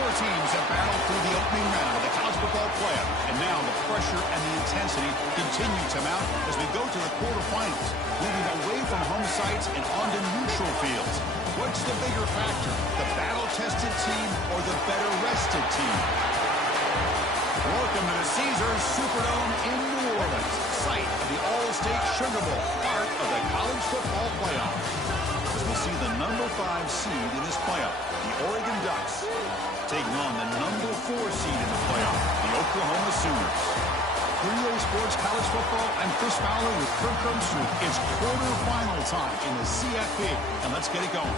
Four teams have battled through the opening round of the college football playoff, and now the pressure and the intensity continue to mount as we go to the quarterfinals, moving away from home sites and onto neutral fields. What's the bigger factor, the battle-tested team or the better-rested team? Welcome to the Caesars Superdome in New Orleans, site of the All-State Sugar Bowl, part of the college football playoff. As we see the number 5 seed in this playoff, the Oregon Ducks, taking on the number 4 seed in the playoff, the Oklahoma Sooners. For EA Sports College Football, I'm Chris Fowler with Kirk Herbstreit. It's quarterfinal time in the CFP, and let's get it going.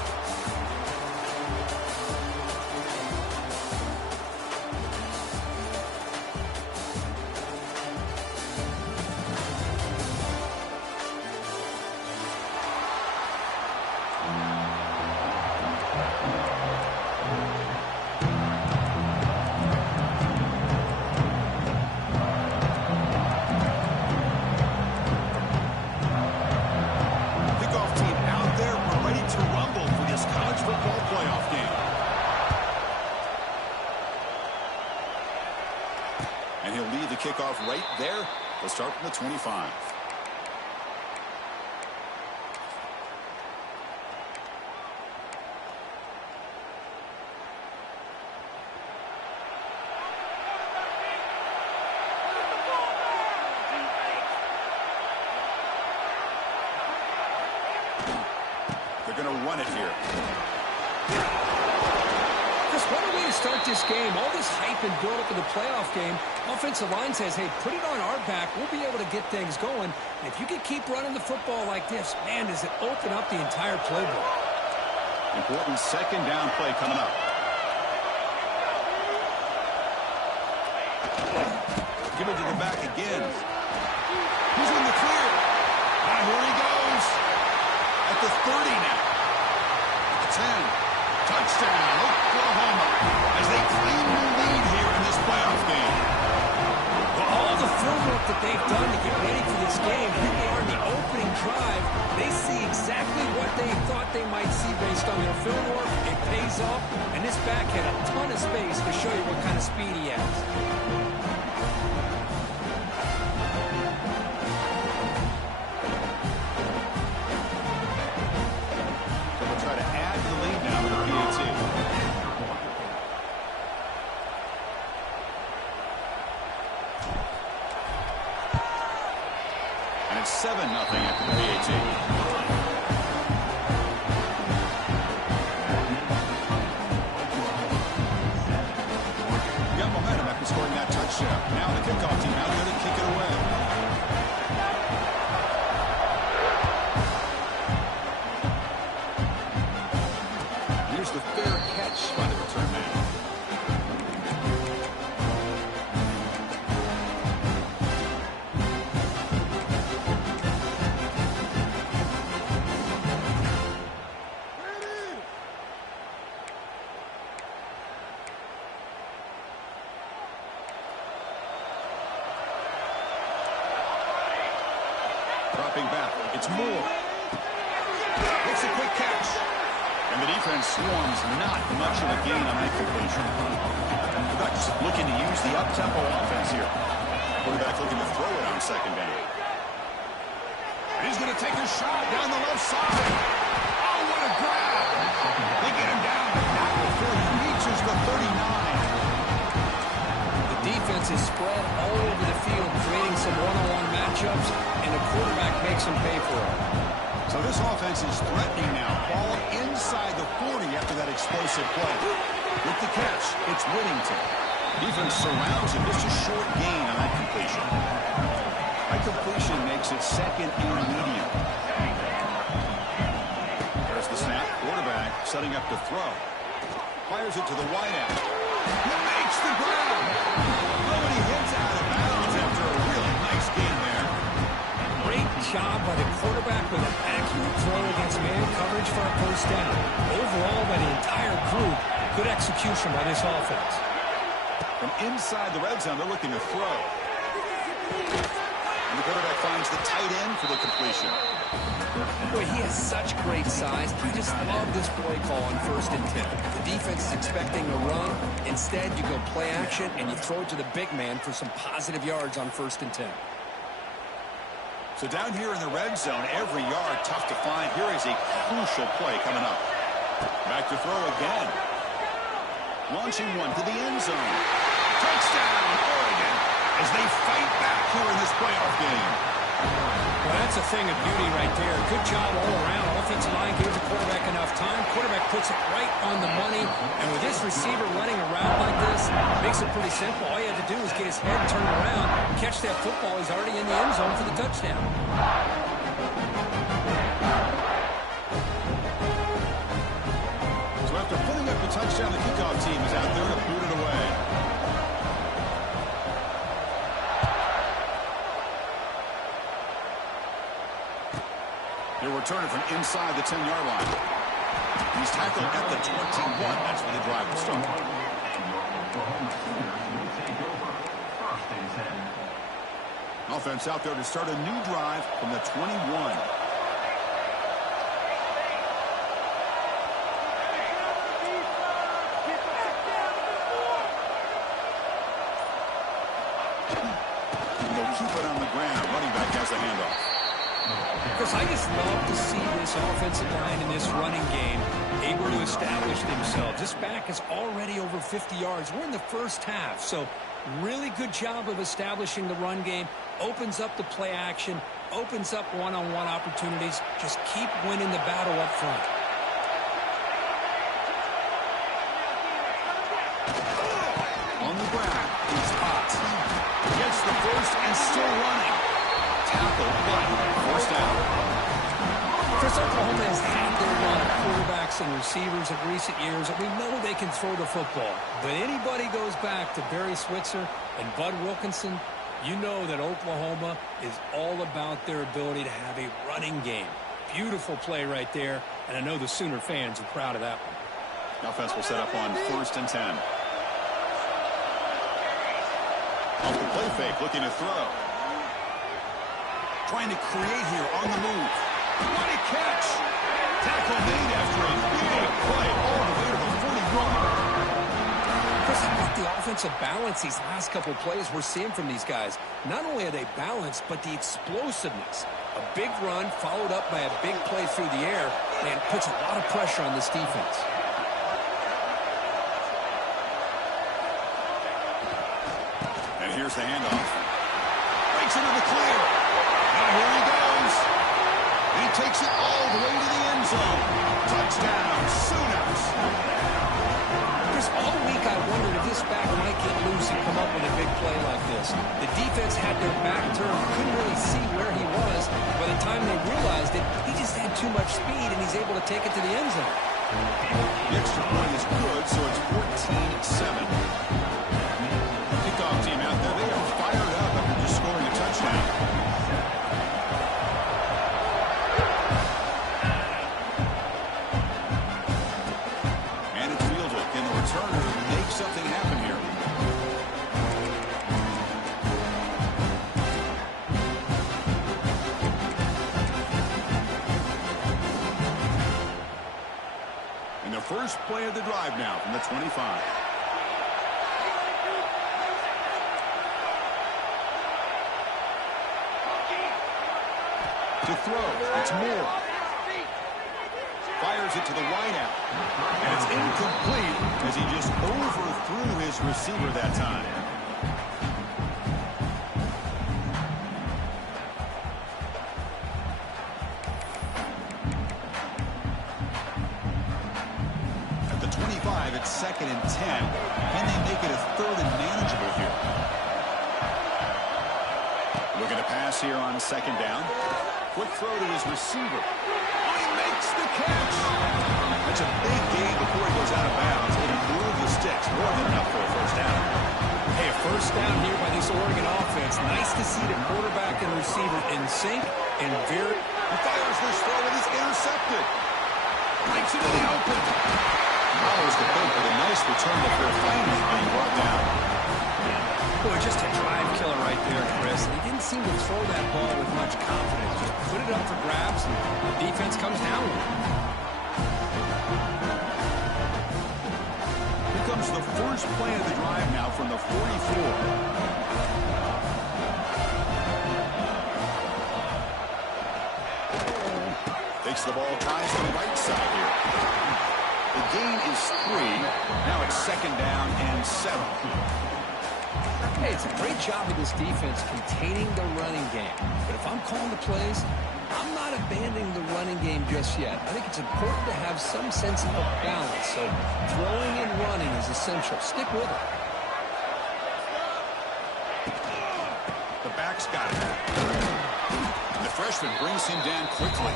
And he'll lead the kickoff right there. They'll start from the 25. They're going to run it here. What a way to start this game. All this hype and build up in the playoff game. Offensive line says, hey, put it on our back. We'll be able to get things going. And if you can keep running the football like this, man, does it open up the entire playbook. Important second down play coming up. Give it to the back again. He's in the clear. And here he goes. At the 30 now. At the 10. Touchdown, Oklahoma, as they claim the lead here in this playoff game. Well, all the film work that they've done to get ready for this game, here they are in the opening drive. They see exactly what they thought they might see based on their film work. It pays off, and this back had a ton of space to show you what kind of speed he has. And it's 7-0 after the PAT. Got momentum after scoring that touchdown. Now the kickoff team out there to kick it away. Here's the fair catch by the return man. Dropping back, it's Moore. It's a quick catch. And the defense swarms not much of a gain on that completion. The Ducks looking to use the up-tempo offense here. Quarterback looking to throw it on second down. And he's going to take a shot down the left side. Oh, what a grab. They get him down, but not before he reaches the 39. The defense is spread all over the field, creating some one-on-one matchups, and the quarterback makes them pay for it. So this offense is threatening now. Ball inside the 40 after that explosive play. With the catch, it's Whittington. Defense surrounds him. Just a short gain on that completion. That completion makes it second and medium. There's the snap. Quarterback setting up to throw. Fires it to the wideout. He makes the grab. Nobody hits out of bounds after a really nice game there. Great job by the quarterback with an accurate throw against man coverage for a first down. Overall, by the entire group, good execution by this offense. From inside the red zone, they're looking to throw. And the quarterback finds the tight end for the completion. Boy, he has such great size. I just love this play call on 1st and 10. The defense is expecting a run. Instead, you go play action, and you throw it to the big man for some positive yards on 1st and 10. So down here in the red zone, every yard tough to find. Here is a crucial play coming up. Back to throw again. Launching one to the end zone. Touchdown, Oregon, as they fight back here in this playoff game. Well, that's a thing of beauty right there. Good job all around. Offensive line gives the quarterback enough time. Quarterback puts it right on the money. And with this receiver running around like this, makes it pretty simple. All you had to do was get his head turned around, catch that football. He's already in the end zone for the touchdown. So after putting up the touchdown, the kickoff team is out there to boot it away. They'll return it from inside the 10-yard line. He's tackled at the 21. That's where the drive will start. Offense out there to start a new drive from the 21. They'll keep it on the ground. Running back has the handoff. Chris, I just love to see this offensive line in this running game able to establish themselves. This back is already over 50 yards. We're in the first half, so really good job of establishing the run game. Opens up the play action, opens up one-on-one opportunities. Just keep winning the battle up front. On the ground, he's hot. Gets the first and still running. Tackle, but first down. Chris, Oklahoma has had their run of quarterbacks and receivers of recent years, and we know they can throw the football. But anybody goes back to Barry Switzer and Bud Wilkinson, you know that Oklahoma is all about their ability to have a running game. Beautiful play right there, and I know the Sooner fans are proud of that one. The offense will set up on 1st and 10. Off the play fake, looking to throw. Trying to create here on the move. What a catch! Tackle made after a big play all the way to the 41. Chris, how about the offensive balance these last couple plays we're seeing from these guys? Not only are they balanced, but the explosiveness. A big run followed up by a big play through the air, and puts a lot of pressure on this defense. And here's the handoff. Breaks into the clear. Now here he goes. He takes it all the way to the end zone. Touchdown, Sooners. Chris, all week I wondered if this back might get loose and come up with a big play like this. The defense had their back turned, couldn't really see where he was. By the time they realized it, he just had too much speed, and he's able to take it to the end zone. The extra point is good, so it's 14-7. Kickoff team out there, they are fired up after just scoring a touchdown. And it's fielded. Can the returner make something happen here? And the first play of the drive now from the 25. To throw, it's Moore. Fires it to the wideout. And it's incomplete as he just overthrew his receiver that time. At the 25, it's 2nd and 10. Can they make it a 3rd and manageable here? Looking to pass here on 2nd down. Quick throw to his receiver. Oh, he makes the catch. That's a big gain before he goes out of bounds. It'll move the sticks. More than enough for a first down. Hey, a first down here by this Oregon offense. Nice to see the quarterback and receiver in sync and very... He fires this throw and it's intercepted. Breaks it in the open. Follows the bait with a nice return before finally being brought down. Boy, just a drive killer right there, Chris. He didn't seem to throw that ball with much confidence. Just put it up for grabs, and the defense comes down with it. Here comes the first play of the drive now from the 44. Takes the ball, ties to the right side here. The gain is 3. Now it's 2nd down and 7. Hey, it's a great job of this defense containing the running game. But if I'm calling the plays, I'm not abandoning the running game just yet. I think it's important to have some sense of balance. So throwing and running is essential. Stick with it. The back's got it. And the freshman brings him down quickly.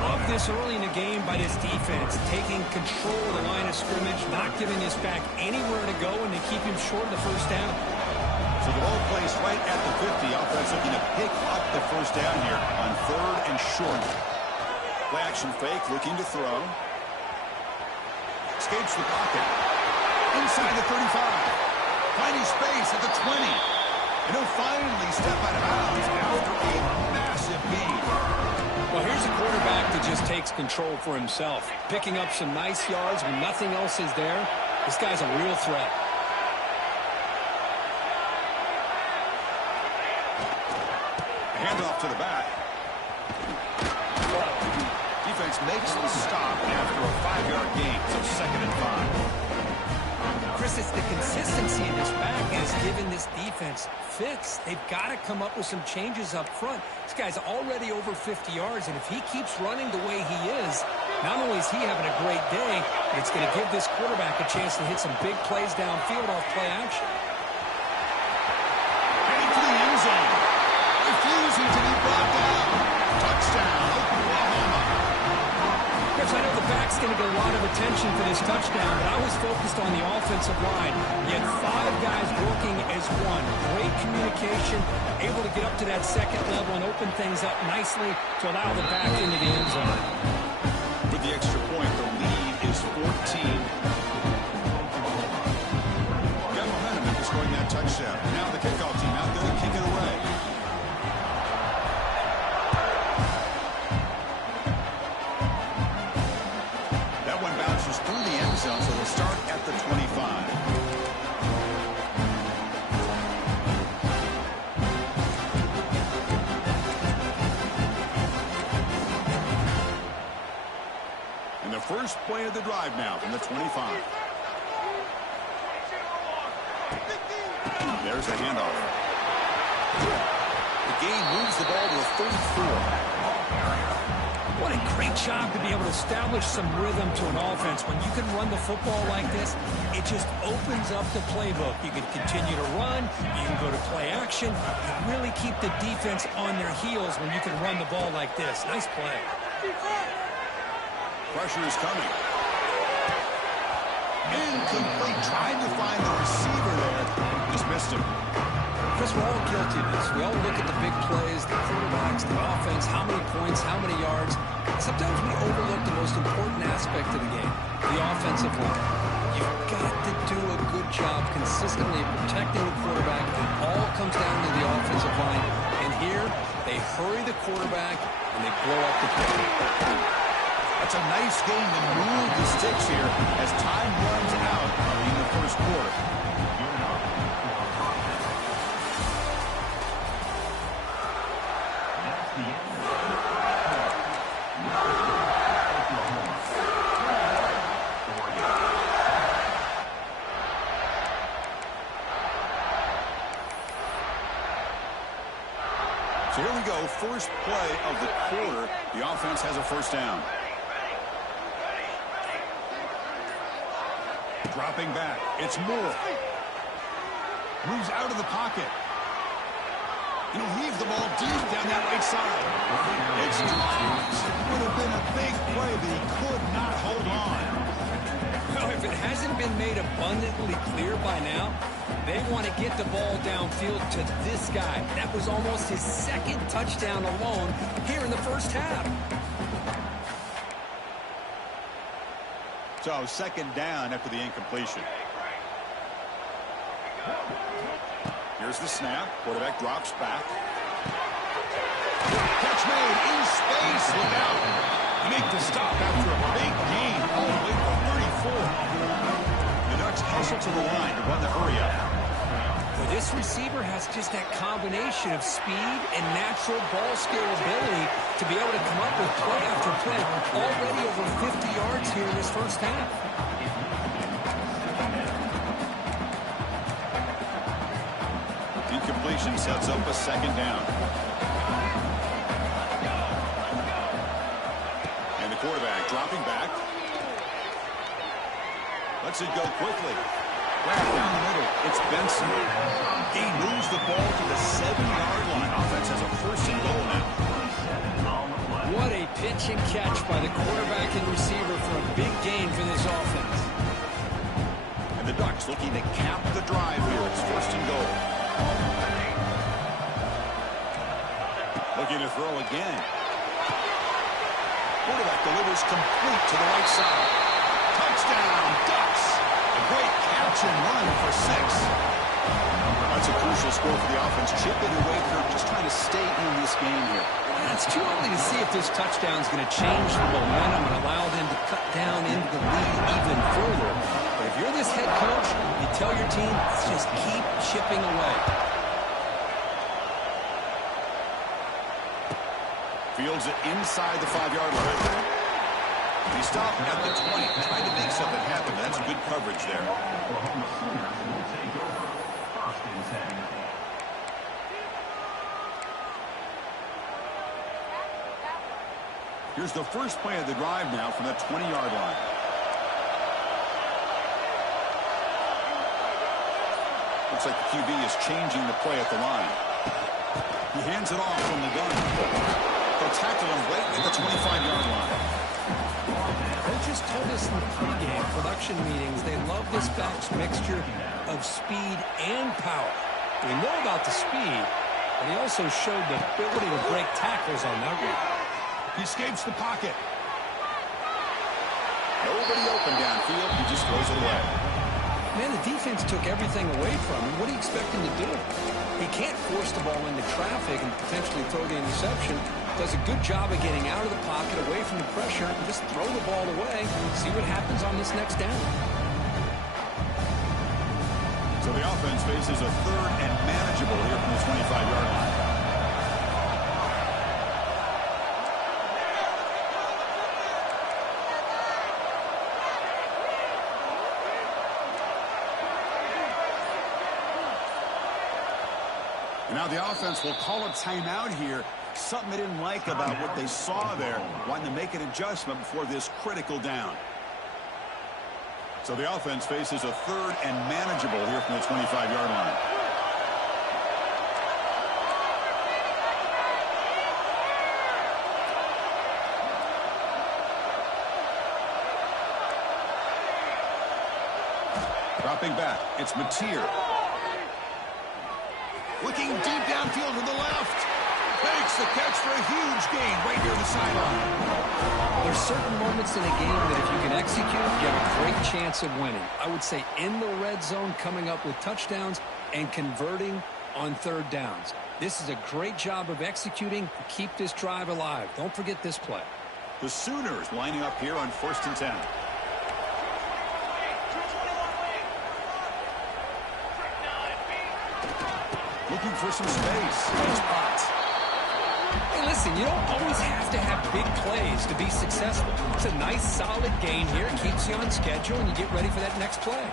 Love this early in the game by this defense, taking control of the line of scrimmage, not giving this back anywhere to go, and to keep him short of the first down. So the ball plays right at the 50. Offense looking to pick up the first down here on 3rd and short. Play action fake, looking to throw. Escapes the pocket. Inside the 35. Finding space at the 20. And he'll finally step out of bounds after a massive gain. Well, here's a quarterback that just takes control for himself, picking up some nice yards when nothing else is there. This guy's a real threat. Handoff to the back. Defense makes the stop after a 5-yard gain, so 2nd and 5. Chris, it's the consistency in this back has given this defense fits. They've got to come up with some changes up front. This guy's already over 50 yards, and if he keeps running the way he is, not only is he having a great day, but it's going to give this quarterback a chance to hit some big plays downfield off play action. Heading for the end zone. Refusing to be brought down. Touchdown, Oklahoma. Chris, I know the back's going to get a lot of attention for this touchdown, but I was focused on the offensive line. You had 5 guys working as one. Great communication, able to get up to that 2nd level and open things up nicely to allow the back into the end zone. With the extra point, the lead is 14. Got momentum after scoring that touchdown. Now the kickoff team out there to kick it away. That one bounces through the end zone, so we'll start at the 25. And the first play of the drive now from the 25. There's the handoff. The gain moves the ball to the 34. What a great job to be able to establish some rhythm to an offense. When you can run the football like this, it just opens up the playbook. You can continue to run. You can go to play action. You really keep the defense on their heels when you can run the ball like this. Nice play. Pressure is coming. Incomplete. Tried to find the receiver there. Just missed him. Chris, we're all guilty of this. We all look at the big plays, the quarterbacks, the offense, how many points, how many yards. Sometimes we overlook the most important aspect of the game, the offensive line. You've got to do a good job consistently protecting the quarterback. It all comes down to the offensive line. And here, they hurry the quarterback, and they blow up the play. That's a nice game to move the sticks here as time runs out in the first quarter. So here we go, first play of the quarter. The offense has a first down. Dropping back, it's Moore. Moves out of the pocket. And he'll heave the ball deep down that right side. It's dropped. Would have been a big play, but he could not hold on. Well, if it hasn't been made abundantly clear by now, they want to get the ball downfield to this guy. That was almost his 2nd touchdown alone here in the first half. So 2nd down after the incompletion. Here's the snap. Quarterback drops back. Catch made in space. Look out. Make the stop after a big gain all the way to 34. The Ducks hustle to the line to run the hurry up. Well, this receiver has just that combination of speed and natural ball skill ability to be able to come up with play after play. Already over 50 yards here in this first half. Incompletion sets up a second down. And the quarterback dropping back. Lets it go quickly. Right down the middle, it's Benson. He moves the ball to the 7-yard line. Offense has a first and goal now. What a pitch and catch by the quarterback and receiver for a big gain for this offense. And the Ducks looking to cap the drive here. It's first and goal. Looking to throw again. Quarterback delivers complete to the right side. Touchdown, Ducks! A great catch and run for 6. That's a crucial score for the offense. Chipping away, Kirk, just trying to stay in this game here. It's too early to see if this touchdown is going to change the momentum and allow them to cut down into the lead even further. But if you're this head coach, you tell your team, just keep chipping away. Fields it inside the 5-yard line. He stopped at the 20, trying to make something happen. That's good coverage there. Here's the first play of the drive now from the 20-yard line. Looks like the QB is changing the play at the line. He hands it off from the gun. They'll tackle him right at the 25-yard line. Coaches told us in the pregame production meetings they love this back's mixture of speed and power. We know about the speed, but he also showed the ability to break tackles on that route. He escapes the pocket. Nobody open downfield. He just throws it away. Man, the defense took everything away from him. What do you expect him to do? He can't force the ball into traffic and potentially throw the interception. Does a good job of getting out of the pocket, away from the pressure, and just throw the ball away. See what happens on this next down. So the offense faces a third and manageable here from the 25-yard line. And now the offense will call a timeout here. Something they didn't like about what they saw there. Wanting to make an adjustment before this critical down. So the offense faces a third and manageable here from the 25-yard line. Dropping back, it's Mateer. Looking deep downfield to the left. Makes the catch for a huge gain right near the sideline. There's certain moments in a game that if you can execute, you have a great chance of winning. I would say in the red zone, coming up with touchdowns and converting on third downs. This is a great job of executing to keep this drive alive. Don't forget this play. The Sooners lining up here on 1st and 10. Looking for some space. Good spot. Hey, listen, you don't always have to have big plays to be successful. It's a nice, solid gain here. It keeps you on schedule, and you get ready for that next play.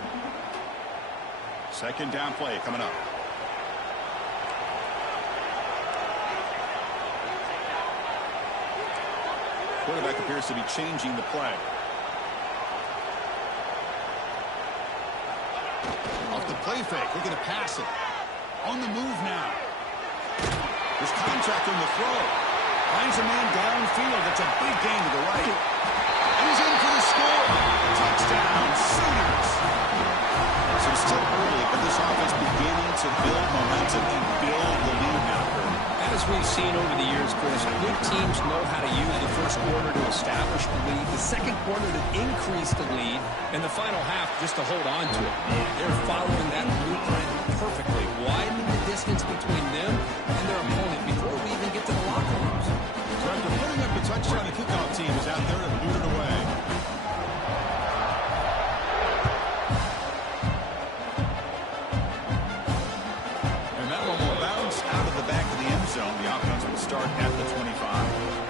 Second down play coming up. Quarterback appears to be changing the play. Off the play fake, looking to pass it. On the move now. There's contact on the throw. Finds a man downfield. That's a big gain to the right. And he's in for the score. Touchdown, Sooners. So it's still early, but this offense beginning to build momentum and build the lead now. As we've seen over the years, Chris, good teams know how to use the first quarter to establish the lead, the second quarter to increase the lead, and the final half just to hold on to it. They're following that blueprint perfectly, widening the out of the back of the end zone. The offense will start at the 25.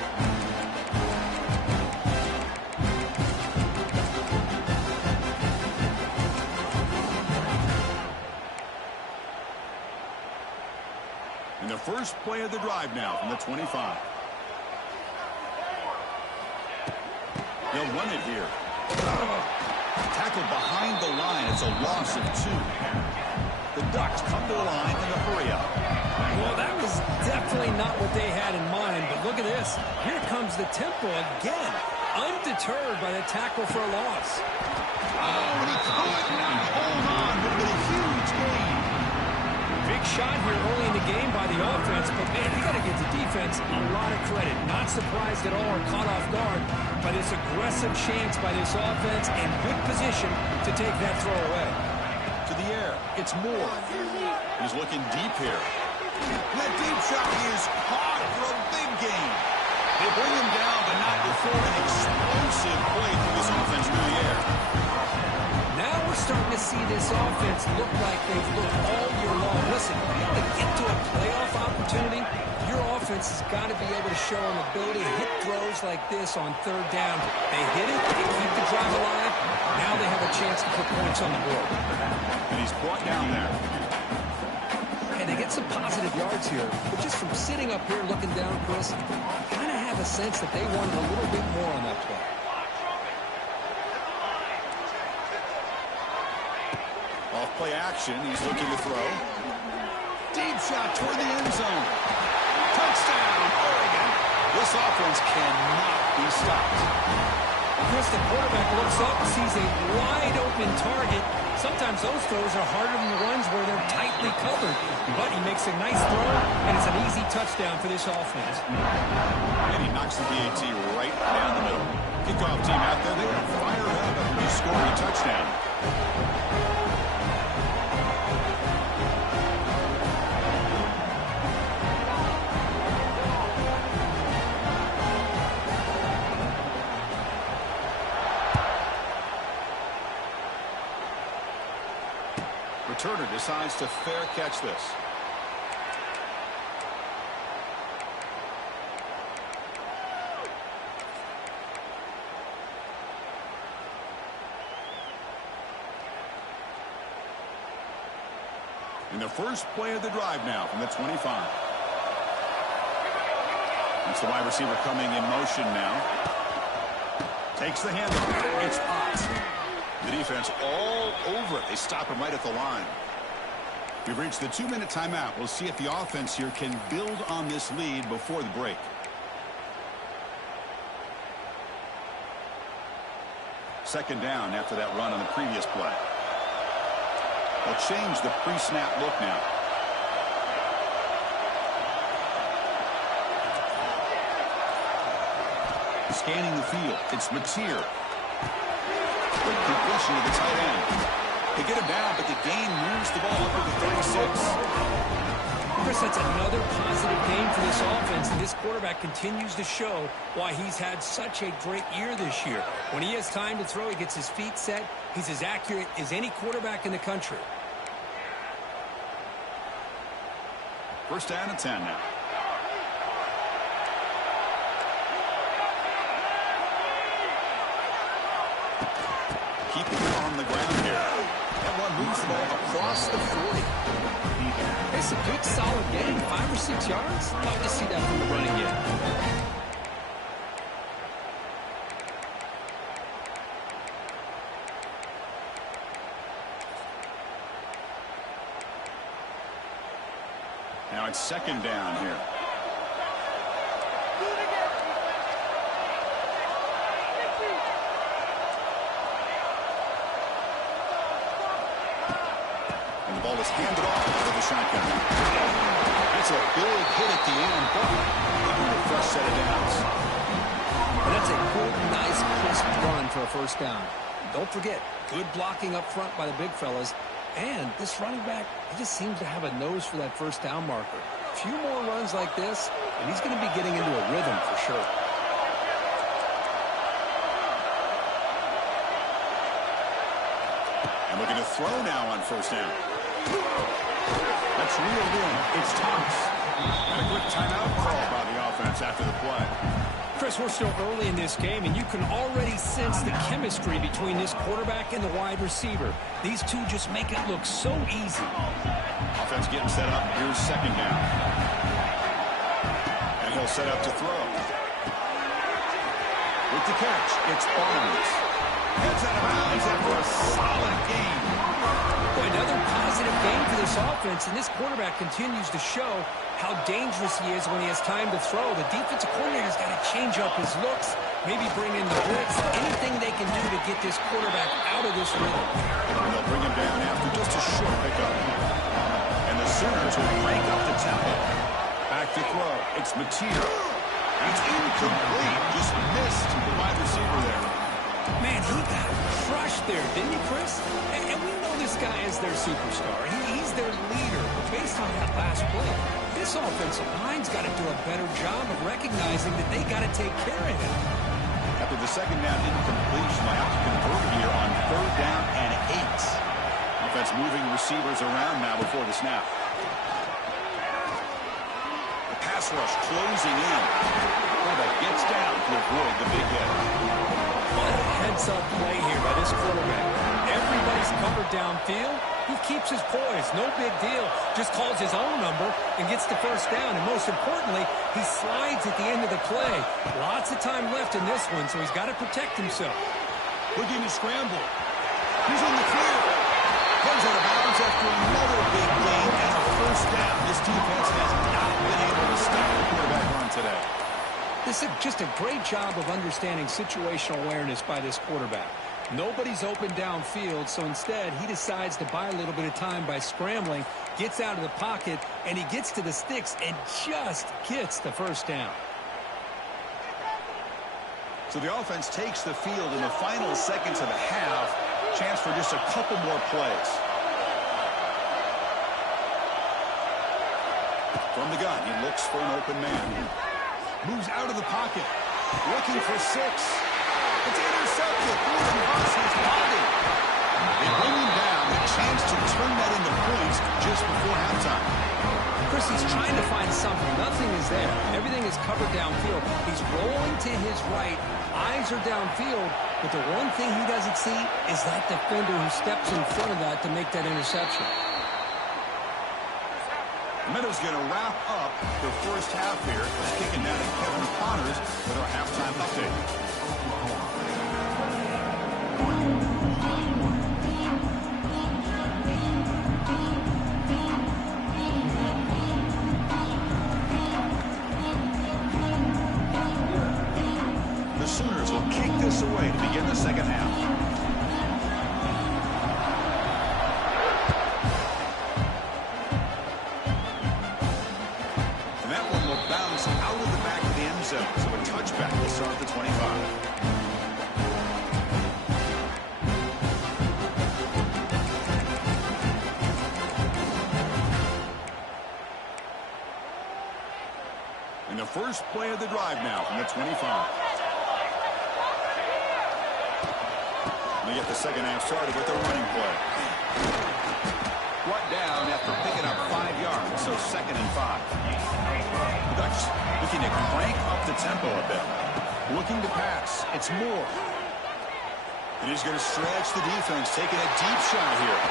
And the first play of the drive now from the 25. They'll run it here. Tackled behind the line. It's a loss of 2. The Ducks come to the line in a hurry up. Well, that was definitely not what they had in mind, but look at this. Here comes the tempo again. Undeterred by the tackle for a loss. Oh, and he caught and hold on. Would have been a huge gain. Big shot here early in the game by the offense, but man, you got to give the defense a lot of credit. Not surprised at all or caught off guard by this aggressive chance by this offense and good position to take that throw away. To the air, it's Moore. He's looking deep here. That deep shot is caught for a big gain. They bring him down, but not before an explosive play from this offense through the air. Now we're starting to see this offense look like they've looked all year long. Listen, if you want to get to a playoff opportunity, your offense has got to be able to show an ability to hit throws like this on third down. They hit it, they keep the drive alive. Now they have a chance to put points on the board. And he's brought down there. And they get some positive yards here. But just from sitting up here looking down, Chris, I kind of have a sense that they wanted a little bit more on that play. Off-play action. He's looking to throw. Deep shot toward the end zone. Touchdown, Oregon. This offense cannot be stopped. Chris, the quarterback looks up, sees a wide-open target. Sometimes those throws are harder than the ones where they're tightly covered. But he makes a nice throw, and it's an easy touchdown for this offense. And he knocks the BAT right down the middle. Kickoff team out there. They are fired up after he scored a touchdown. Returner decides to fair catch this. In the first play of the drive now from the 25. It's the wide receiver coming in motion now. Takes the handoff. It's hot. The defense all over it. They stop him right at the line. We've reached the 2-minute timeout. We'll see if the offense here can build on this lead before the break. Second down after that run on the previous play. They'll change the pre-snap look now. Scanning the field. It's Mateer. Quick completion to the tight end. They get him down, but the gain moves the ball up to the 36. Chris, that's another positive game for this offense, and this quarterback continues to show why he's had such a great year this year. When he has time to throw, he gets his feet set. He's as accurate as any quarterback in the country. First down and 10 now. Keeping it on the ground here. That one moves the ball across the 40. It's a good, solid game. 5 or 6 yards. Love to see that from the running game. Now it's second down here. And the ball is handed off to the shotgun. That's a big hit at the end, but looking at a fresh set of downs. And that's a good, nice, crisp run for a first down. Don't forget, good blocking up front by the big fellas. And this running back, he just seems to have a nose for that first down marker. A few more runs like this, and he's going to be getting into a rhythm for sure. And looking to throw now on first down. That's reeled in. It's Thomas. And a quick timeout call by the offense after the play. Chris, we're still early in this game, and you can already sense the chemistry between this quarterback and the wide receiver. These two just make it look so easy. Offense getting set up. Here's second down. And he'll set up to throw. With the catch, it's Barnes. Heads out of bounds after a solid game. Boy, another positive game for this offense, and this quarterback continues to show how dangerous he is when he has time to throw. The defensive coordinator's got to change up his looks, maybe bring in the blitz, anything they can do to get this quarterback out of this rhythm. And they'll bring him down after just a short pickup. And the Sooners will crank up the tempo. Back to throw. It's Mateer. It's incomplete. Just missed the wide receiver there. Man, he got crushed there, didn't he, Chris? And we know this guy is their superstar. He's their leader. But based on that last play, this offensive line's got to do a better job of recognizing that they got to take care of him. After the second down incompletion, they have to convert here on third down and 8. Offense moving receivers around now before the snap. The pass rush closing in. Quarterback gets down to avoid the big hit. What a heads-up play here by this quarterback. Everybody's covered downfield. He keeps his poise. No big deal. Just calls his own number and gets the first down. And most importantly, he slides at the end of the play. Lots of time left in this one, so he's got to protect himself. Looking to scramble. He's in the clear. Comes out of bounds after another big gain and a first down. This defense has not been able to stop the quarterback run today. This is just a great job of understanding situational awareness by this quarterback. Nobody's open downfield, so instead he decides to buy a little bit of time by scrambling, gets out of the pocket, and he gets to the sticks and just gets the first down. So the offense takes the field in the final seconds of the half. Chance for just a couple more plays. From the gun, he looks for an open man. Moves out of the pocket. Looking for 6. It's intercepted. Gordon Haas has body. They bring him down. A chance to turn that into points just before halftime. Chris, he's trying to find something. Nothing is there. Everything is covered downfield. He's rolling to his right. Eyes are downfield. But the one thing he doesn't see is that defender who steps in front of that to make that interception. Meadows going to wrap up the first half here. Just kicking down to Kevin Connors with our halftime update. The Sooners will kick this away to begin the second half. Out of the back of the end zone, so a touchback will start the 25. And the first play of the drive now from the 25. They get the second half started with a running play. Brought down after picking up 5 yards, so 2nd and 5. The Ducks looking to crank up the tempo a bit. Looking to pass. It's Moore. And he's going to stretch the defense, taking a deep shot here.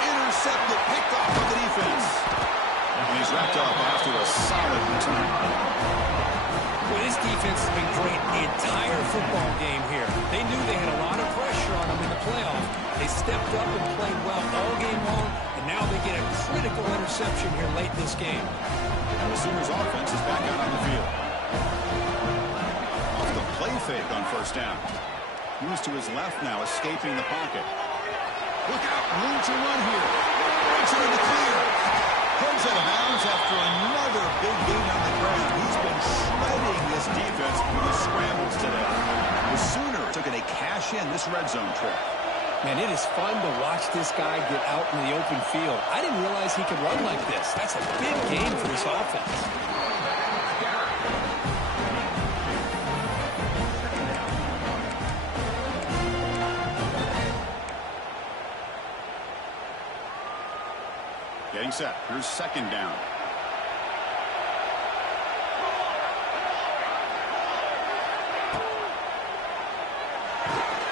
Intercepted, picked off of the defense. And he's wrapped up after a solid return. Well, this defense has been great the entire football game here. They knew they had a lot of pressure on them in the playoff. They stepped up and played well all game long, and now they get a critical interception here late in this game. And the Sooners offense is back out on the field. Off the play fake on first down. Moves to his left now, escaping the pocket. Look out, room to run here. Breaks it in the clear. Comes out of bounds after another big gain on the ground. He's been shredding this defense with the scrambles today. The Sooners took a cash in this red zone trip. Man, it is fun to watch this guy get out in the open field. I didn't realize he could run like this. That's a big game for this offense. Getting Getting set. Here's second down.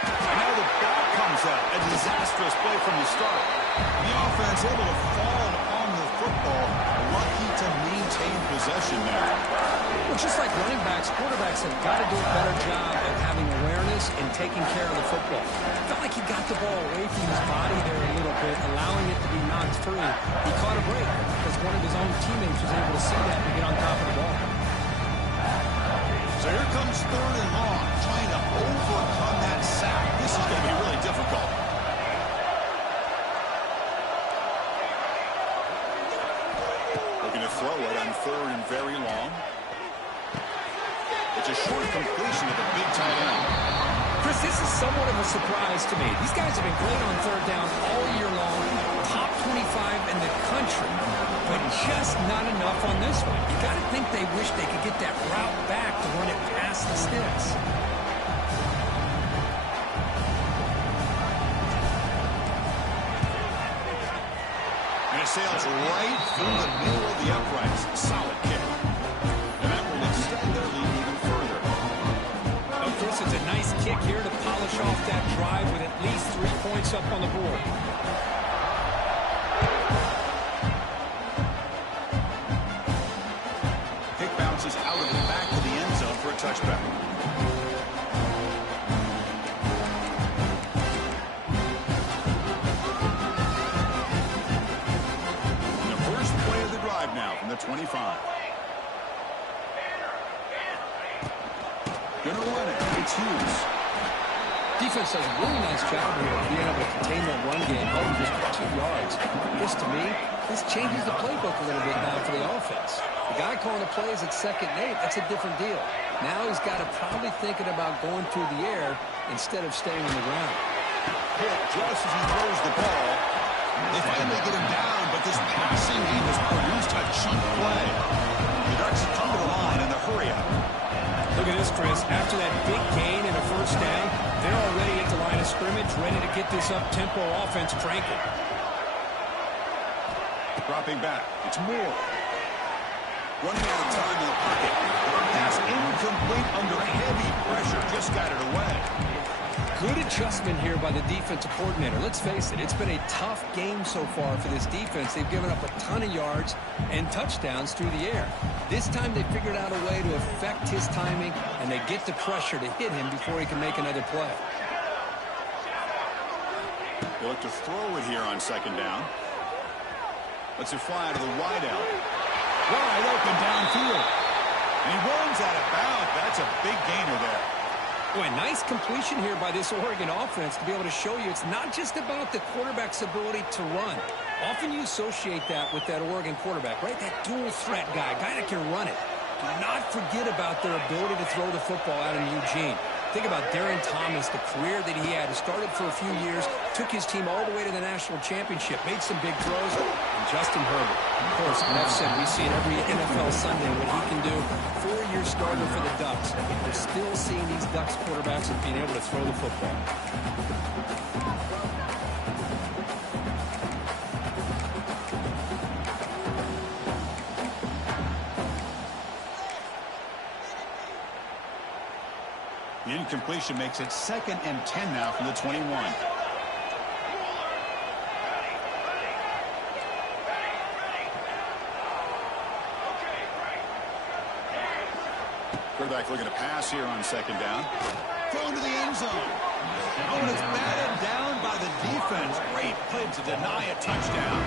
And now the ball comes out. A disastrous play from the start. The offense able to fall on the football. Lucky to maintain possession there. Well, just like running backs, quarterbacks have got to do a better job of having awareness and taking care of the football. Felt like he got the ball away from his body there a little bit, allowing it to be knocked free. He caught a break because one of his own teammates was able to see that and get on top of the ball. So here comes third and long, trying to overcome that sack. This is going to be really difficult. Looking to throw it on third and very long. It's a short completion of the big tight end. Chris, this is somewhat of a surprise to me. These guys have been great on third down all year long, top 25 in the country, but just not enough on this one. You got to think they wish they could get that route back to run it past the sticks. And it sails right through the middle of the uprights. Solid kick. And that will extend their lead even further. Of course, it's a nice kick here to polish off that drive with at least 3 points up on the board. Kick bounces out of the back of the end zone for a touchback. The first play of the drive now from the 25. Gonna run it. It's Hughes. Defense does a really nice job here of being able to contain that run game, held him just for 2 yards. This, to me, this changes the playbook a little bit now for the offense. The guy calling the plays at 2nd and 8, that's a different deal. Now he's got to probably thinking about going through the air instead of staying on the ground. Hit just as he throws the ball. They finally get him down, but this passing game has produced a chunk play. The Ducks come to the line in the hurry-up. Look at this, Chris. After that big gain and a first down, they're already at the line of scrimmage, ready to get this up-tempo offense cranking. Dropping back. It's Moore. Running out of time in the pocket. Pass incomplete under heavy pressure. Just got it away. Good adjustment here by the defensive coordinator. Let's face it, it's been a tough game so far for this defense. They've given up a ton of yards and touchdowns through the air. This time they figured out a way to affect his timing, and they get the pressure to hit him before he can make another play. They look to throw it here on 2nd down. Let's it fly to the wide out. Wide open downfield. And he runs out of bounds. That's a big gainer there. Boy, nice completion here by this Oregon offense to be able to show you it's not just about the quarterback's ability to run. Often you associate that with that Oregon quarterback, right? That dual threat guy that can run it. Do not forget about their ability to throw the football out in Eugene. Think about Darren Thomas, the career that he had. He started for a few years, took his team all the way to the national championship, made some big throws, and Justin Herbert. Of course, enough said, we see it every NFL Sunday what he can do. 4-year starter for the Ducks. We're still seeing these Ducks quarterbacks being able to throw the football. The incompletion makes it 2nd and 10 now from the 21. Quarterback looking to pass here on 2nd down. Thrown to the end zone. Oh, and it's batted down by the defense. Great play to deny a touchdown.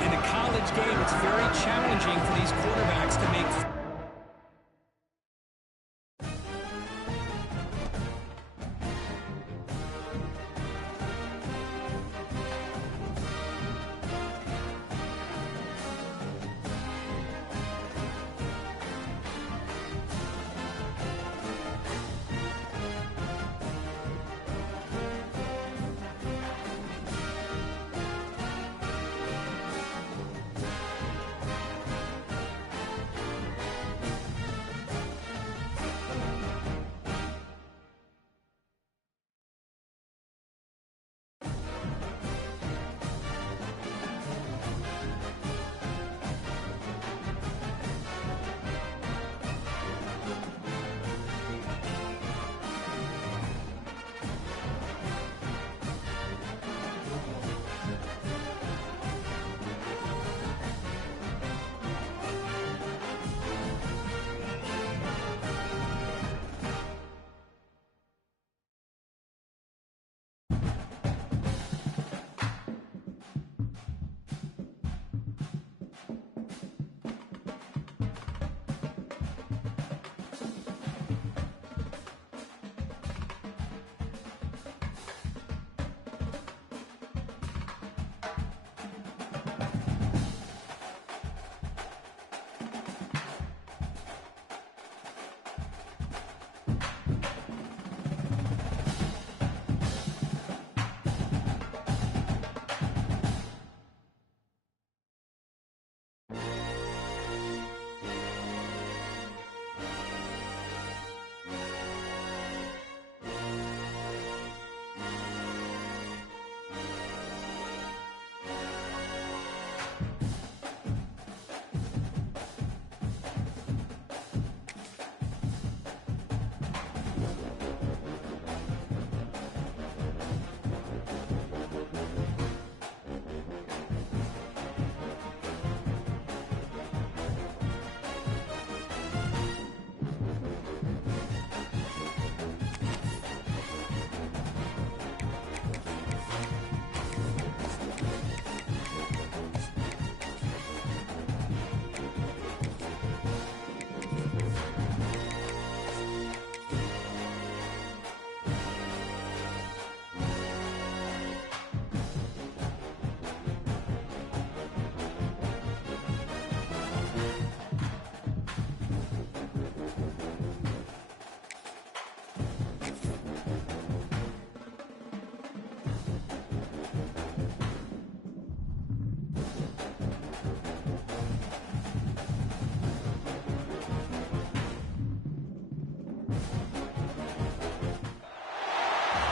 In a college game, it's very challenging for these quarterbacks to make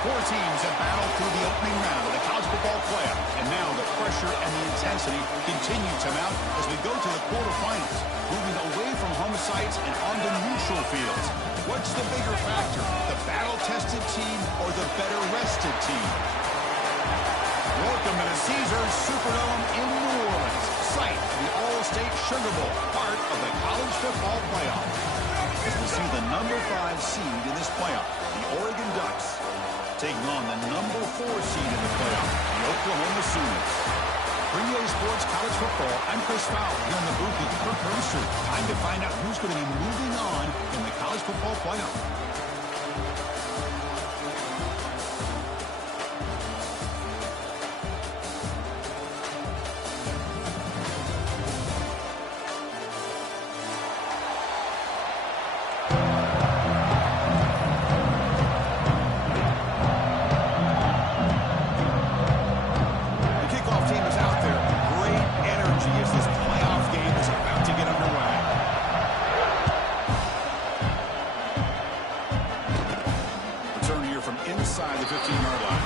Four teams have battled through the opening round of the college football playoff, and now the pressure and the intensity continue to mount as we go to the quarterfinals, moving away from home sites and onto neutral fields. What's the bigger factor, the battle-tested team or the better-rested team? Welcome to the Caesars Superdome in New Orleans, site of the All-State Sugar Bowl, part of the college football playoff. As we see the number 5 seed in this playoff, the Oregon Ducks, taking on the number 4 seed in the playoff, the Oklahoma Sooners. For EA Sports College Football, I'm Chris Fowler here in the booth with Kirk Herbstreit. Time to find out who's going to be moving on in the college football playoff. Inside the 15-yard line.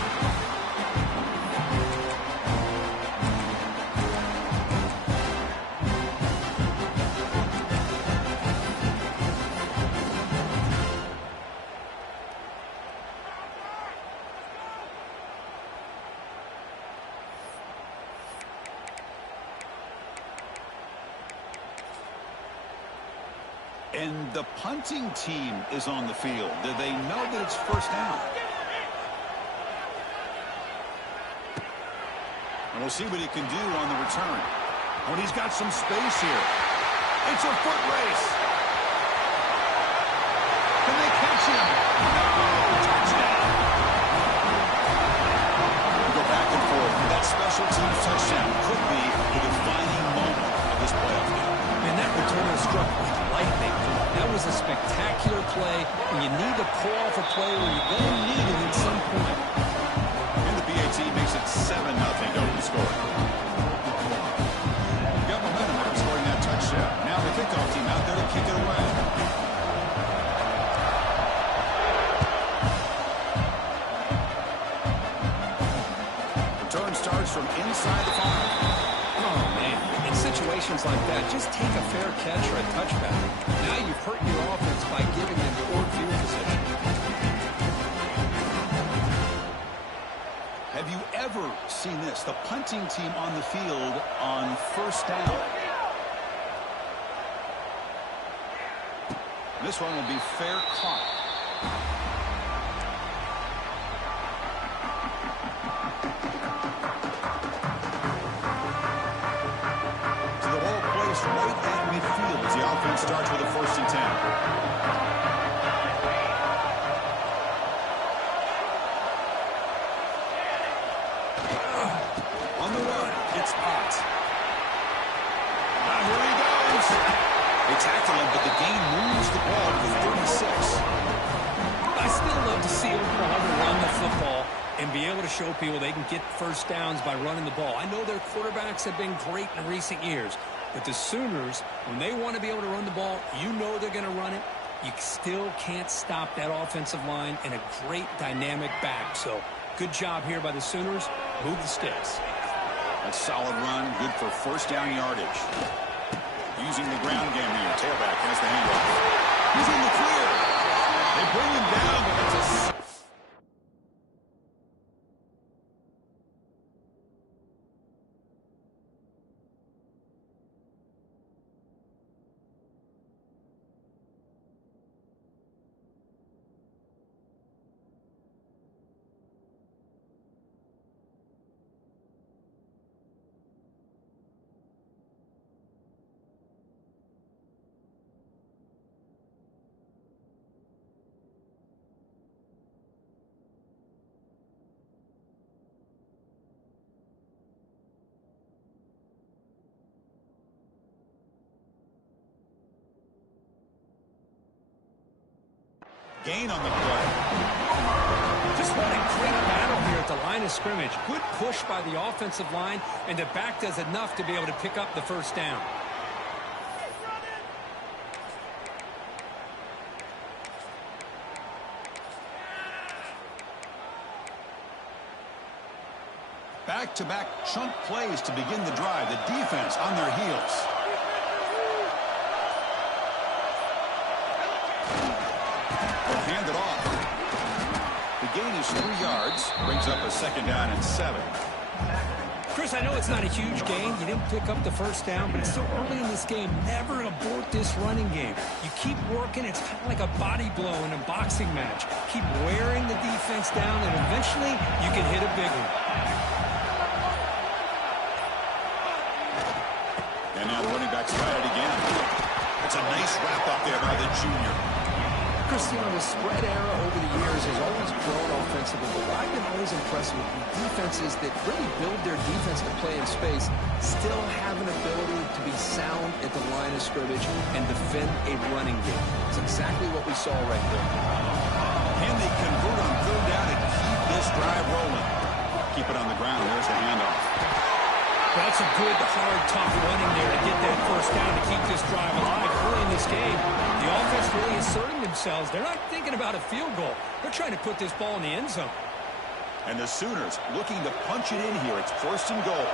And the punting team is on the field. Do they know that it's first down? And we'll see what he can do on the return. When he's got some space here. It's a foot race. Can they catch him? No! Touchdown! We go back and forth. That special teams touchdown could be the defining moment of this playoff game. And that returner struck like lightning. That was a spectacular play, and you need to pull off a play where you're going to need it at some point. And the BAT makes it 7-0 over the score. You got momentum after scoring that touchdown. Now the kickoff team out there to kick it away. Return starts from inside the 5. Oh, man. In situations like that, just take a fair catch or a touchback. Now you've hurt your offense by giving them poor field position. Have you ever seen this? The punting team on the field on first down. This one will be fair caught. So the ball placed right at midfield as the offense starts with a 1st and 10. They tackle him, but the gain moves the ball to the 36. I still love to see Oklahoma run the football and be able to show people they can get first downs by running the ball. I know their quarterbacks have been great in recent years, but the Sooners, when they want to be able to run the ball, you know they're going to run it. You still can't stop that offensive line and a great dynamic back. So good job here by the Sooners. Move the sticks. A solid run, good for first down yardage. Using the ground game here. Tailback has the handoff. He's in the clear. They bring him down, but that's a... Gain on the play. Just what a great battle here at the line of scrimmage. Good push by the offensive line, and the back does enough to be able to pick up the first down. Back-to-back chunk plays to begin the drive. The defense on their heels. They'll hand it off. The gain is 3 yards. Brings up a 2nd down and 7. Chris, I know it's not a huge gain. You didn't pick up the first down, but it's still early in this game. Never abort this running game. You keep working. It's kind of like a body blow in a boxing match. Keep wearing the defense down, and eventually you can hit a big one. And now the running back's got it again. It's a nice wrap up there by the junior. Cristiano, the spread era over the years has always grown offensively, but I've been always impressed with defenses that really build their defense to play in space, still have an ability to be sound at the line of scrimmage and defend a running game. It's exactly what we saw right there. And they convert on 3rd down and keep this drive rolling. Keep it on the ground. There's the handoff. That's a good, hard, tough running there to get that first down to keep this drive alive early in this game. The offense really asserting themselves. They're not thinking about a field goal. They're trying to put this ball in the end zone. And the Sooners looking to punch it in here. It's 1st and goal.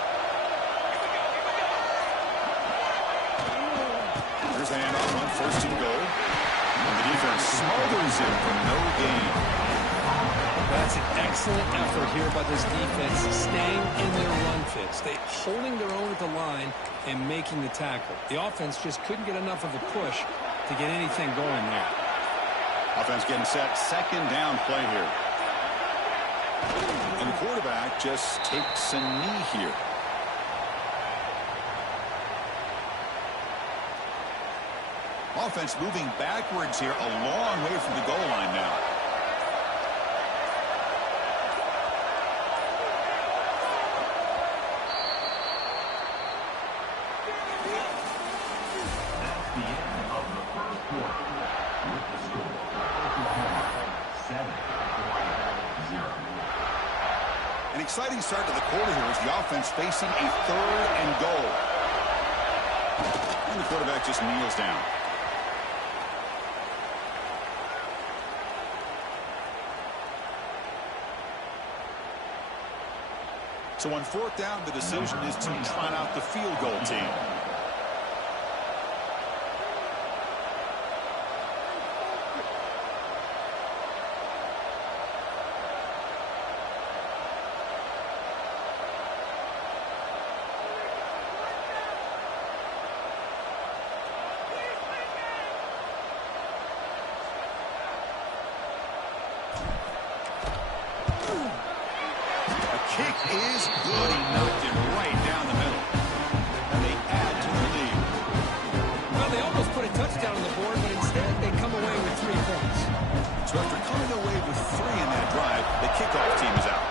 There's the handoff on 1st and goal. And the defense smothers it for no gain. That's an excellent effort here by this defense, staying in their run fits. They holding their own at the line and making the tackle. The offense just couldn't get enough of a push to get anything going there. Offense getting set. 2nd down play here. And the quarterback just takes a knee here. Offense moving backwards here, a long way from the goal line now. An exciting start to the quarter here as the offense facing a 3rd and goal. And the quarterback just kneels down. So on 4th down, the decision is to trot out the field goal team. Kick is good. He knocked it right down the middle. And they add to the lead. Well, they almost put a touchdown on the board, but instead they come away with 3 points. So after coming away with 3 in that drive, the kickoff team is out.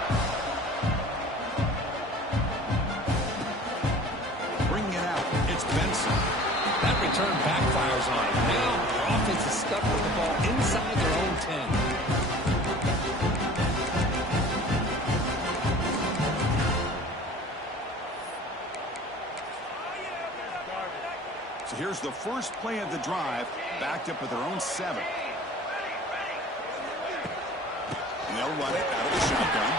Bringing it out, it's Benson. That return backfires on him. Now their offense is stuck with the ball inside their own 10. So here's the first play of the drive, backed up at their own 7. And they'll run it out of the shotgun.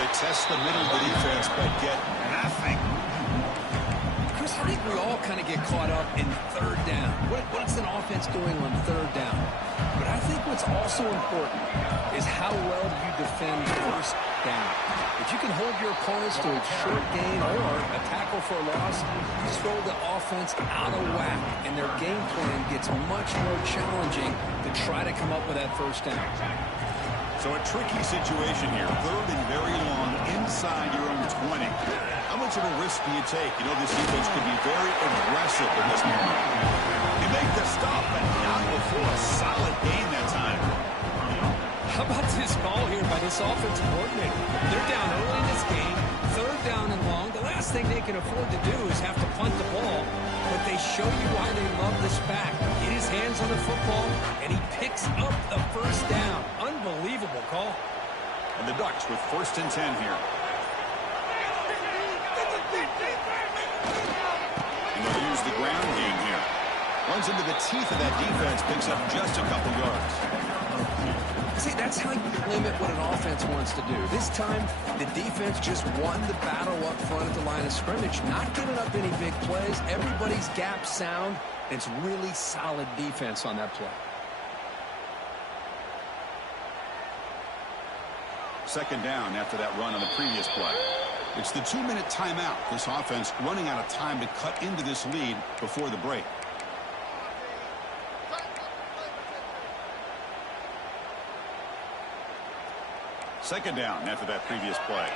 They test the middle of the defense, but get nothing. Chris, I think we all kind of get caught up in 3rd down. What's an offense doing on 3rd down? But I think what's also important is how well you defend 1st down. If you can hold your opponents to a short gain or a tackle for a loss, you throw the offense out of whack, and their game plan gets much more challenging to try to come up with that 1st down. So a tricky situation here. 3rd and very long inside your own 20. How much of a risk do you take? You know, this defense could be very aggressive in this moment. You make the stop, but not before a solid gain that time. How about this call here by this offensive coordinator? They're down early in this game, 3rd down and long. The last thing they can afford to do is have to punt the ball, but they show you why they love this back. Get his hands on the football, and he picks up the 1st down. Unbelievable call. And the Ducks with 1st and 10 here. And they'll use the ground game here. Runs into the teeth of that defense, picks up just a couple yards. See, that's how you limit what an offense wants to do. This time, the defense just won the battle up front at the line of scrimmage, not giving up any big plays. Everybody's gap sound. It's really solid defense on that play. Second down after that run on the previous play. It's the 2-minute timeout. This offense running out of time to cut into this lead before the break. Second down after that previous play.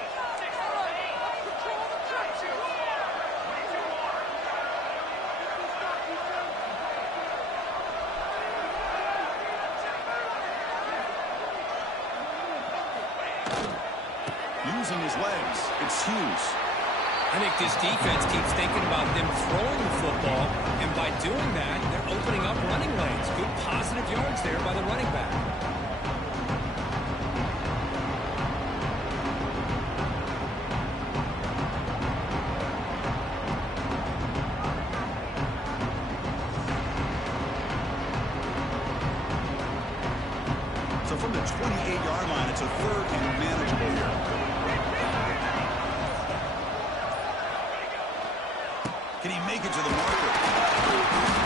Using his legs, it's Hughes. I think this defense keeps thinking about them throwing the football, and by doing that, they're opening up running lanes. Good positive yards there by the running back. So from the 28-yard line, it's a third and manageable here. Can he make it to the marker?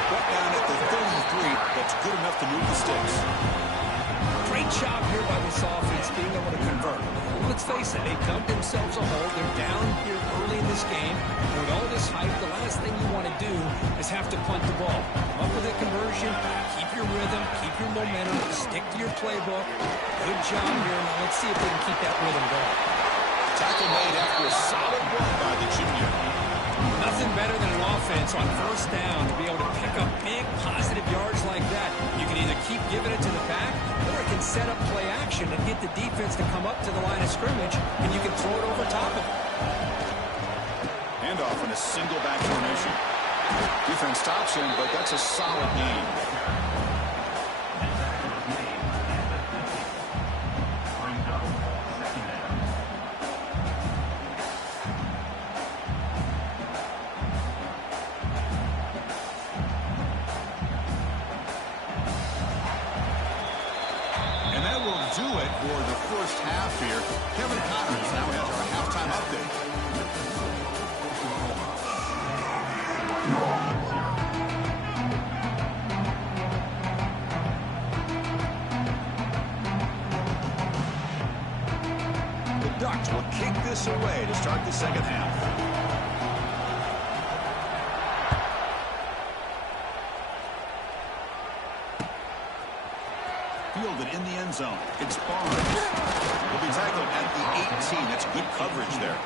Brought down at the 33. That's good enough to move the sticks. Great job here by this offense being able to convert. Let's face it, they dug themselves a hole. They're down here early in this game. And with all this hype, the last thing you want to do is have to punt the ball. Come up with a conversion, keep your rhythm, keep your momentum, stick to your playbook. Good job here. Now let's see if they can keep that rhythm going. Tackle made after a solid run by the junior. Nothing better than an offense on first down to be able to pick up big positive yards like that. You can either keep giving it to the back, or it can set up play action and get the defense to come up to the line of scrimmage, and you can throw it over top of them. Handoff in a single back formation. Defense stops him, but that's a solid game. Do it for the first half here. Kevin Connors now has our halftime update. The Ducks will kick this away to start the second half. Fielded in the end zone. It's Barnes. He'll be tackled at the 18. That's good coverage there.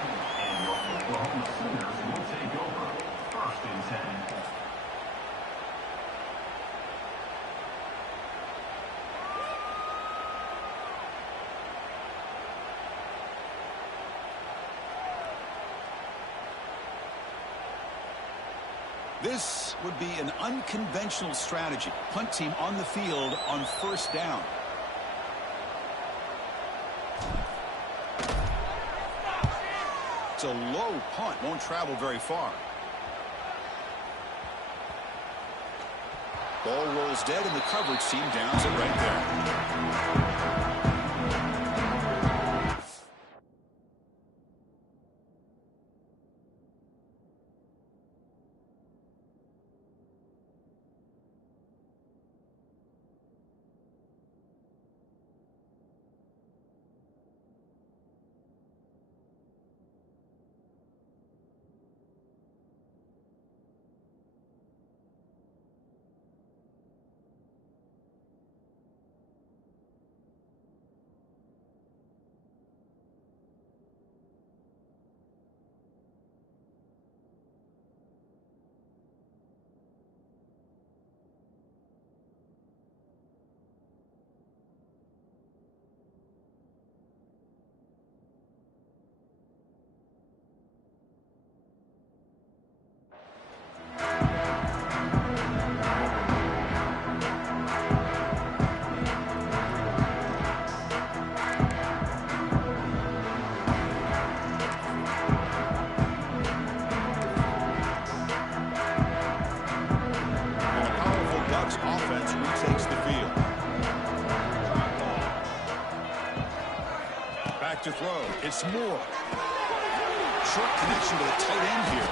This would be an unconventional strategy. Punt team on the field on first down. It's a low punt. Won't travel very far. Ball rolls dead, and the coverage team downs it right there. back to throw. It's Moore. Short connection to the tight end here.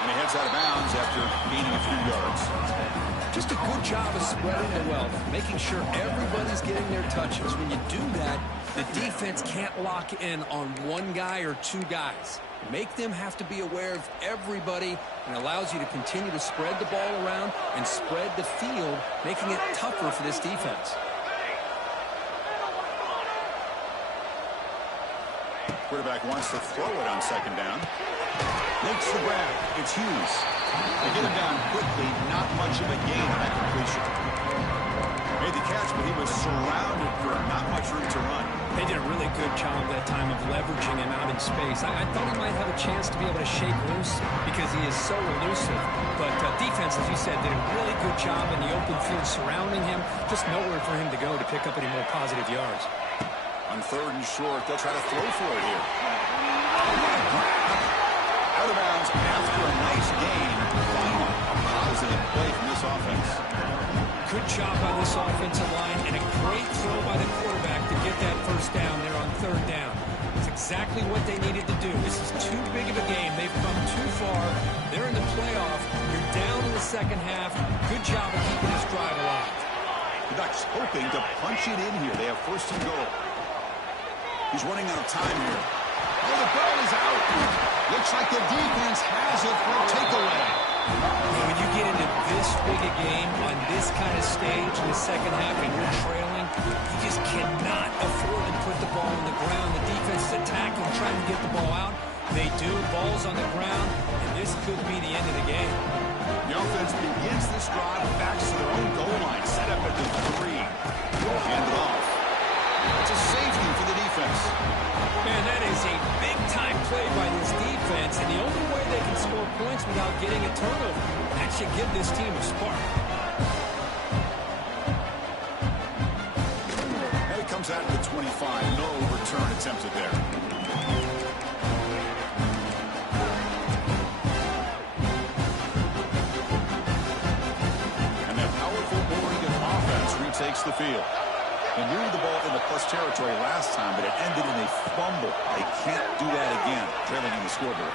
And he heads out of bounds after gaining a few yards. Just a good job of spreading the wealth, making sure everybody's getting their touches. When you do that, the defense can't lock in on one guy or two guys. Make them have to be aware of everybody, and allows you to continue to spread the ball around and spread the field, making it tougher for this defense. Quarterback wants to throw it on second down. Makes the grab. It's Hughes. They get him down quickly. Not much of a gain on that completion. Made the catch, but he was surrounded for not much room to run. They did a really good job that time of leveraging him out in space. I thought he might have a chance to be able to shake loose because he is so elusive. But defense, as you said, did a really good job in the open field surrounding him. Just nowhere for him to go to pick up any more positive yards. On third and short, they'll try to throw for it here. Out of bounds after a nice gain. Finally, a positive play from this offense. Good job by this offensive line, and a great throw by the quarterback to get that first down there on third down. It's exactly what they needed to do. This is too big of a game. They've come too far. They're in the playoff. You're down in the second half. Good job of keeping this drive alive. The Ducks hoping to punch it in here. They have first and goal. He's running out of time here. Oh, the ball is out. Looks like the defense has it for a takeaway. When you get into this big a game on this kind of stage in the second half and you're trailing, you just cannot afford to put the ball on the ground. The defense is attacking, trying to get the ball out. They do. Ball's on the ground, and this could be the end of the game. The offense begins this drive, backs to their own goal line, set up at the 3. Hand it off. It's a safety for the defense. Man, that is a big-time play by this defense, and the only way they can score points without getting a turnover. That should give this team a spark. And it comes out to the 25. No return attempted there. And that powerful Oregon offense retakes the field. They knew the ball in the plus territory last time, but it ended in a fumble. They can't do that again, trailing in the scoreboard.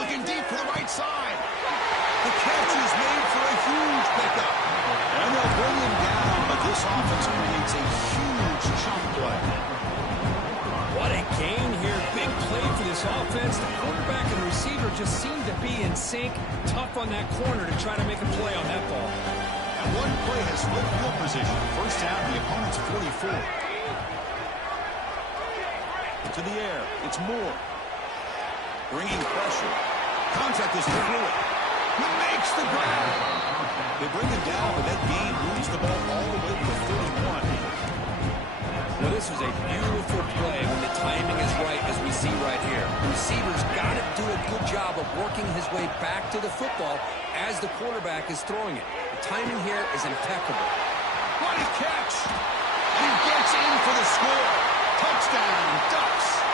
Looking deep for the right side. The catch is made for a huge pickup. And they'll bring him down, but this offense creates a huge chunk play. What a gain here. Big play for this offense. The quarterback and the receiver just seem to be in sync. Tough on that corner to try to make a play on that ball. And one play has flipped field position. First down, the opponent's 44. To the air, it's Moore. Bringing pressure. Contact is fluid. He makes the grab. They bring him down, but that gain moves the ball all the way to the 31. Well, this was a beautiful play when the timing is right, as we see right here. The receiver's got to do a good job of working his way back to the football as the quarterback is throwing it. The timing here is impeccable. What a catch! He gets in for the score. Touchdown, Ducks!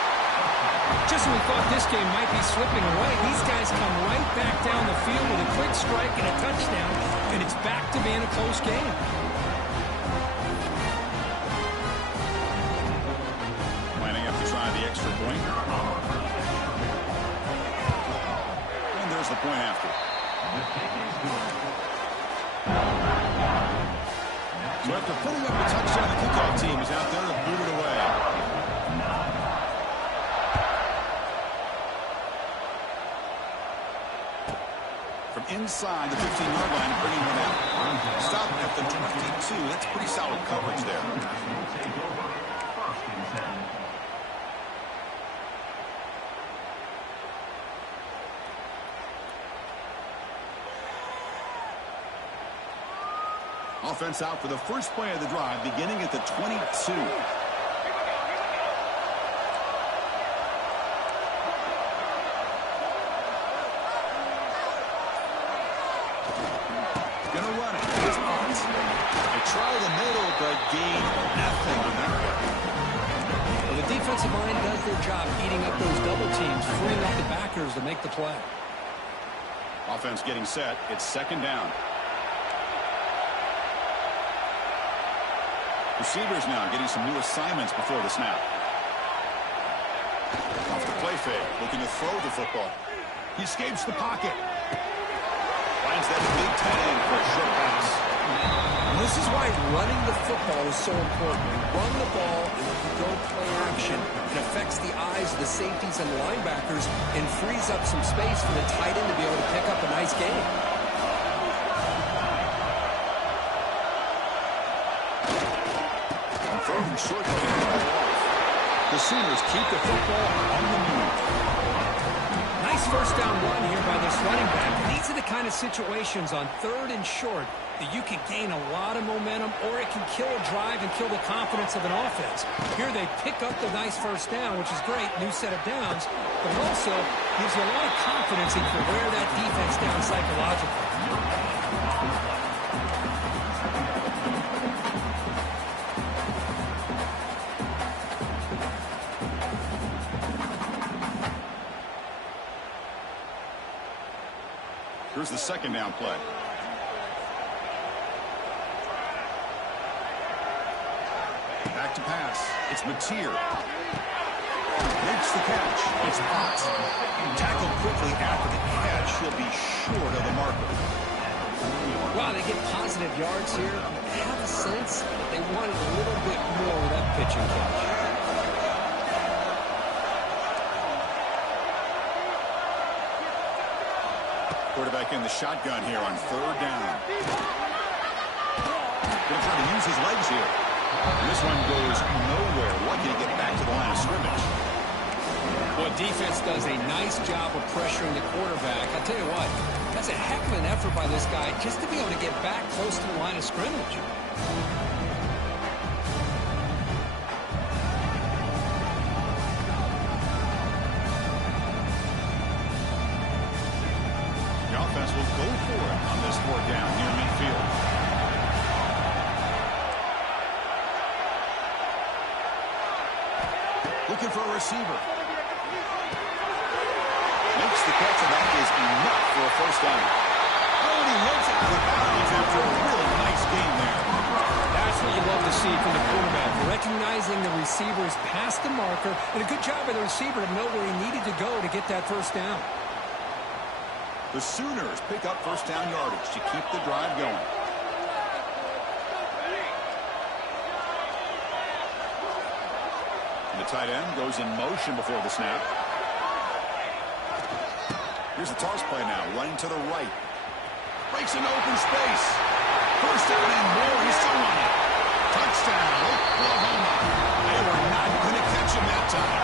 Just when we thought this game might be slipping away, these guys come right back down the field with a quick strike and a touchdown, and it's back to being a close game. The extra point. And there's the point after. So after putting up a touchdown, the kickoff team is out there to boot it away. From inside the 15-yard line, bringing one out. Stop at the 22. That's pretty solid coverage there. Offense out for the first play of the drive, beginning at the 22. Gonna run it. It's Ott. They try the middle, but gain nothing on that one. Well, the defensive line does their job eating up those double teams, freeing up the backers to make the play. Offense getting set. It's second down. Receivers now getting some new assignments before the snap. Off the play fake, looking to throw the football. He escapes the pocket. Finds that big tight end for a short pass. This is why running the football is so important. You run the ball, and if you go play action, it affects the eyes of the safeties and linebackers and frees up some space for the tight end to be able to pick up a nice gain. And throwing short to the ball off. The Sooners keep the football on the move. Nice first down run here by this running back. These are the kind of situations on 3rd and short that you can gain a lot of momentum, or it can kill a drive and kill the confidence of an offense. Here they pick up the nice first down, which is great, new set of downs, but it also gives you a lot of confidence in you wear that defense down psychologically. Here's the second down play. Back to pass. It's Mateer. Makes the catch. It's Ott. Tackled quickly after the catch. He'll be short of the marker. Wow, they get positive yards here. I have a sense that they wanted a little bit more with that pitch and catch. Quarterback in the shotgun here on 3rd down. Going to try to use his legs here. And this one goes nowhere. Lucky to get back to the line of scrimmage. Well, defense does a nice job of pressuring the quarterback. I'll tell you what, that's a heck of an effort by this guy just to be able to get back close to the line of scrimmage. The offense will go for it on this 4th down near midfield. Looking for a receiver. Makes the catch, and that is enough for a first down. Oh, and he heads out of bounds after a really nice game there. That's what you love to see from the quarterback, recognizing the receiver's past the marker, and a good job by the receiver to know where he needed to go to get that first down. The Sooners pick up first down yardage to keep the drive going. And the tight end goes in motion before the snap. Here's the toss play now, running to the right. Breaks into open space. First down and more. He's still on it. Touchdown, Oklahoma. They were not going to catch him that time.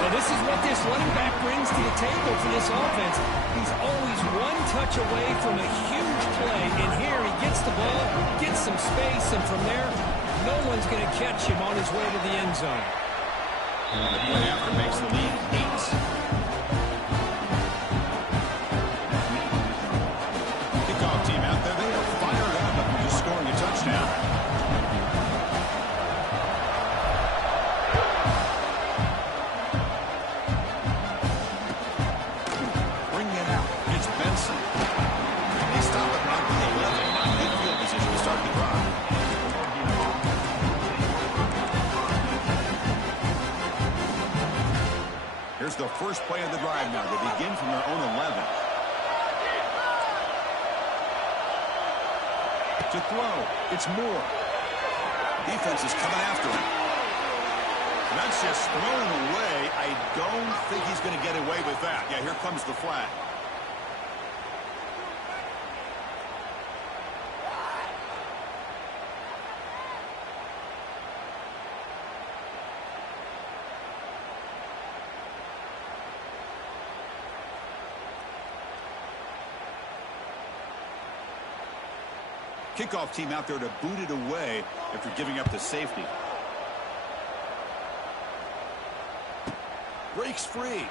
Well, this is what this running back brings to the table for this offense. He's always one touch away from a huge play, and here he gets the ball, gets some space, and from there, no one's going to catch him on his way to the end zone. And the play after makes the lead 8. Kickoff team out there, they are fired up after just scoring a touchdown. Bring it out. It's Benson. They stop it right at the 11. Not good field position to start the drive. Here's the first play of the drive now. They begin from their own 11. To throw, it's Moore. Defense is coming after him. And that's just thrown away. I don't think he's going to get away with that. Yeah, here comes the flag. Kickoff team out there to boot it away after giving up the safety. Breaks free.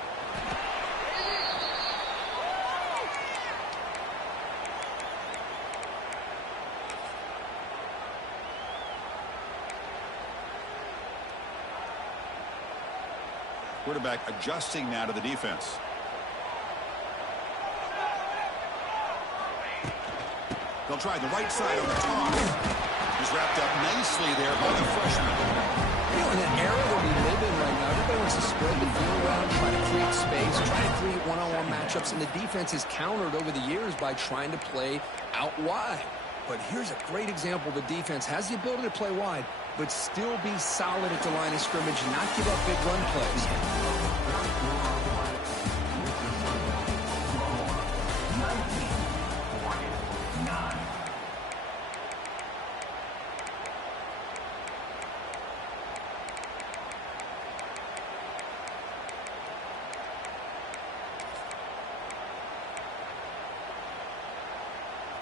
Quarterback adjusting now to the defense. They'll try the right side on the toss. He's wrapped up nicely there by the freshman. In an era that we live in right now, everybody wants to spread the field around, try to create space, try to create one-on-one matchups, and the defense is countered over the years by trying to play out wide. But here's a great example. The defense has the ability to play wide, but still be solid at the line of scrimmage and not give up big run plays.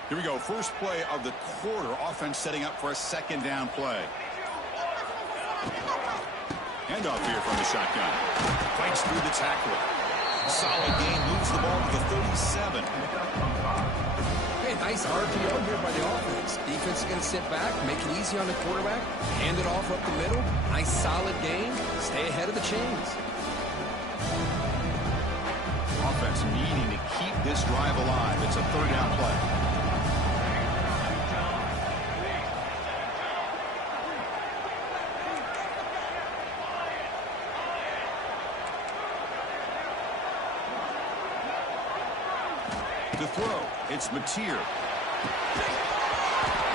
Here we go, first play of the quarter. Offense setting up for a second down play. Handoff here from the shotgun. Fights through the tackler. Solid gain, moves the ball to the 37. Hey, nice RPO here by the offense. Defense is going to sit back, make it easy on the quarterback, hand it off up the middle. Nice solid gain. Stay ahead of the chains. Offense needing to keep this drive alive. It's a third down play. To throw, it's Mateer.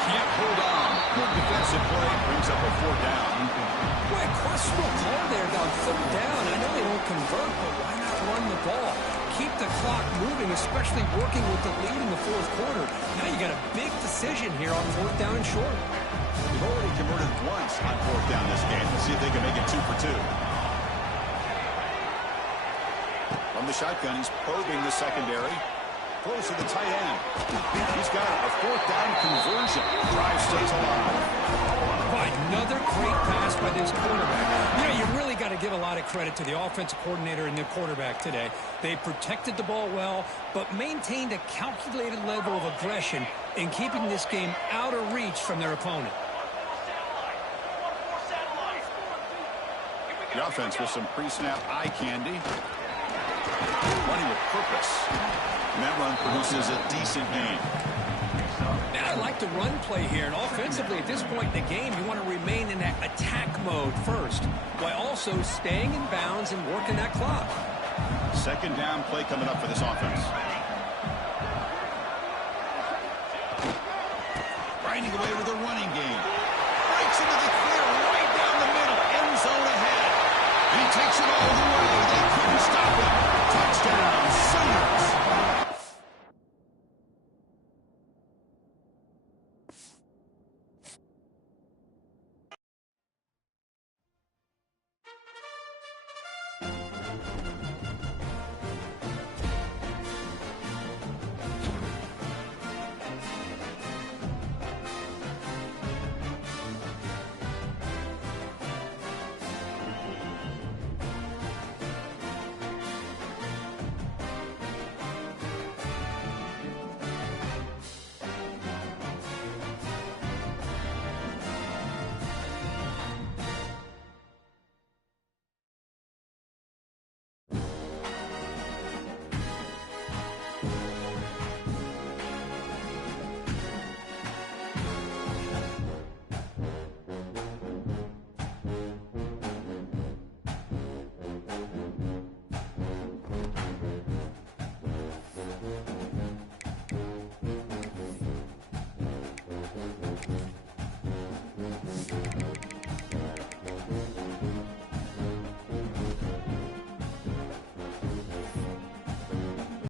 Can't hold on. Good defensive play, brings up a fourth down. Boy, questionable call there on third down. I know they don't convert, but why not run the ball? Keep the clock moving, especially working with the lead in the fourth quarter. Now you got a big decision here on fourth down and short. They've already converted once on fourth down this game. Let's see if they can make it 2 for 2. From the shotgun, he's probing the secondary. Close to the tight end. He's got a fourth down conversion. Drive stays alive. Another great pass by this quarterback. You really got to give a lot of credit to the offensive coordinator and the quarterback today. They protected the ball well, but maintained a calculated level of aggression in keeping this game out of reach from their opponent. The offense with some pre-snap eye candy. Running with purpose. And that run produces a decent gain. Now I like the run play here, and offensively at this point in the game, you want to remain in that attack mode first, while also staying in bounds and working that clock. Second down play coming up for this offense. Grinding away with a running